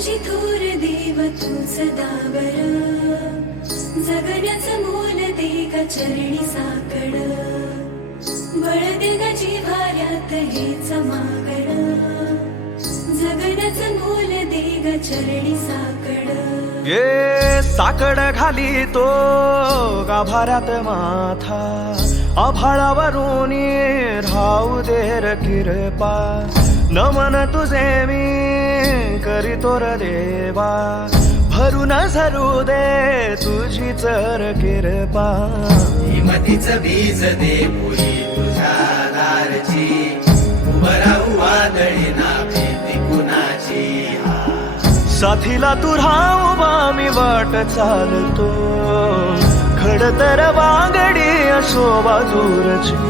तुझी थोर देव तूच दावर, जगण्याचं मोल दे ग चरणी साकड, बळ दे ग जिव्हाऱ्यात हेच मागण, जगण्याचं मोल दे ग चरणी साकड. ये साकड घाली तो गाभाऱ्यात माथा, आभाळावरून राहू दे र कृपा, नमन तुझे मी करीतो र देवा, भरून झरू दे तुझी चर कृपा. हिमतीचं बीज दे भुई तुझ्या दारची, उभं राहू वादळी ना भीती कुणाची. साथीला तू राहू मी वाट चालतो, खडतर वांगडी असो बाजूरची.